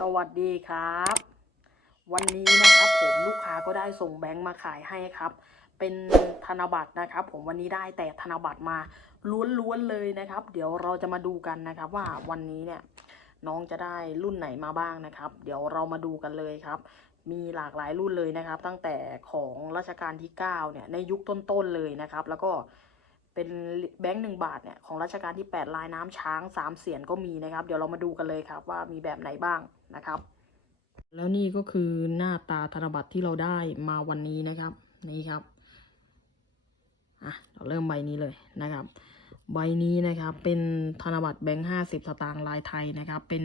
สวัสดีครับ วันนี้นะครับผมลูกค้าก็ได้ส่งแบงค์มาขายให้ครับ เป็นธนบัตรนะครับ ผมวันนี้ได้แต่ธนบัตรมาล้วนๆเลยนะครับ เดี๋ยวเราจะมาดูกันนะครับ ว่าวันนี้เนี่ยน้องจะได้รุ่นไหนมาบ้างนะครับ เดี๋ยวเรามาดูกันเลยครับ มีหลากหลายรุ่นเลยนะครับ ตั้งแต่ของรัชกาลที่ 9 เนี่ยในยุคต้นๆเลยนะครับ แล้วก็ เป็นแบงค์หนึ่งบาทเนี่ยของรัชกาลที่ 8 ลายน้ำช้าง 3 เสียนก็มีนะครับ เดี๋ยวเรามาดูกันเลยครับว่ามีแบบไหนบ้างนะครับ แล้วนี่ก็คือหน้าตาธนบัตรที่เราได้มาวันนี้นะครับนี่ครับอะเราเริ่มใบนี้เลยนะครับ ใบนี้นะครับเป็นธนบัตรแบงค์ห้าสิบสตางค์ลายไทยนะครับ เป็น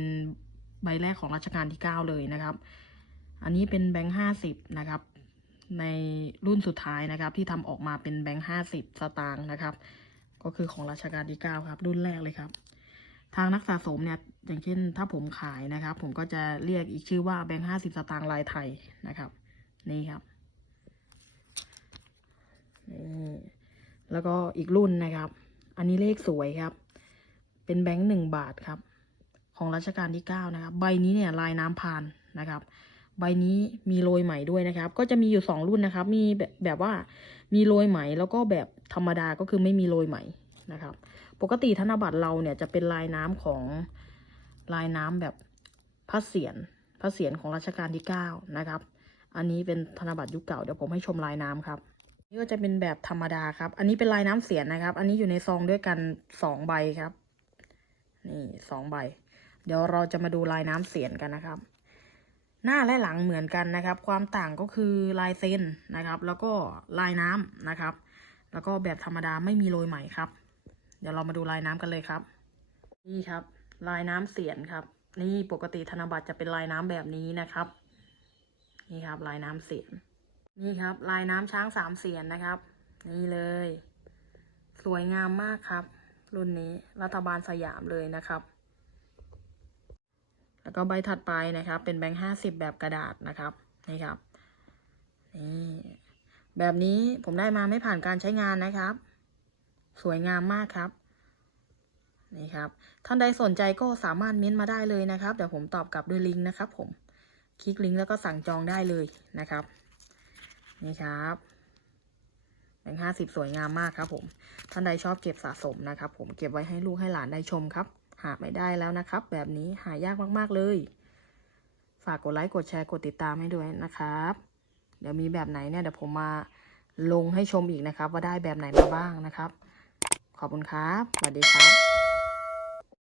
ใบแรกของรัชกาลที่เก้าเลยนะครับ อันนี้เป็นแบงค์ห้าสิบนะครับ ในรุ่นสุดท้ายนะครับ ที่ทำออกมาเป็นแบงค์ห้าสิบสตางค์นะครับ ก็คือของรัชกาลที่เก้าครับ รุ่นแรกเลยครับ ทางนักสะสมเนี่ยอย่างเช่นถ้าผมขายนะครับ ผมก็จะเรียกอีกชื่อว่าแบงค์ห้าสิบสตางค์ลายไทยนะครับ นี่ครับนี่แล้วก็อีกรุ่นนะครับ อันนี้เลขสวยครับ เป็นแบงค์หนึ่งบาทครับ ของรัชกาลที่เก้านะครับ ใบนี้เนี่ยลายน้ำพานนะครับ ใบนี้มีโรยไหมด้วยนะครับ ก็จะมีอยู่สองรุ่นนะครับ มีแบบแบบว่ามีโรยไหมแล้วก็แบบธรรมดาก็คือไม่มีโรยไหมนะครับ ปกติธนบัตรเราเนี่ยจะเป็นลายน้ำของลายน้ำแบบพระเศียรพระเศียรของรัชกาลที่เก้านะครับ อันนี้เป็นธนบัตรยุคเก่าเดี๋ยวผมให้ชมลายน้ำครับนี่ก็จะเป็นแบบธรรมดาครับ อันนี้เป็นลายน้ำเสียนนะครับ อันนี้อยู่ในซองด้วยกันสองใบครับ นี่สองใบ เดี๋ยวเราจะมาดูลายน้ำเสียนกันนะครับ หน้าและหลังเหมือนกันนะครับ ความต่างก็คือลายเส้นนะครับ แล้วก็ลายน้ำนะครับ แล้วก็แบบธรรมดาไม่มีโรยไหมครับ เดี๋ยวเรามาดูลายน้ำกันเลยครับ นี่ครับ ลายน้ำเสียนครับ นี่ปกติธนบัตรจะเป็นลายน้ำแบบนี้นะครับ นี่ครับลายน้ำเสียน นี่ครับ ลายน้ำช้างสามเสียนนะครับ นี่เลย สวยงามมากครับ รุ่นนี้รัฐบาลสยามเลยนะครับ แล้วก็ใบถัดไปนะครับ เป็นแบงค์ห้าสิบแบบกระดาษนะครับนี่ครับนี่แบบนี้ผมได้มาไม่ผ่านการใช้งานนะครับ สวยงามมากครับนี่ครับ ท่านใดสนใจก็สามารถเม้นต์มาได้เลยนะครับ เดี๋ยวผมตอบกลับด้วยลิงก์นะครับ ผม คลิกลิงก์แล้วก็สั่งจองได้เลยนะครับ นี่ครับแบงค์ห้าสิบสวยงามมากครับผม ท่านใดชอบเก็บสะสมนะครับ ผมเก็บไว้ให้ลูกให้หลานได้ชมครับ หาไม่ได้แล้วนะครับ แบบนี้หายากมากๆเลย ฝากกดไลค์กดแชร์กดติดตามให้ด้วยนะครับ เดี๋ยวมีแบบไหนเนี่ยเดี๋ยวผมมาลงให้ชมอีกนะครับ ว่าได้แบบไหนมาบ้างนะครับ ขอบคุณครับสวัสดีครับ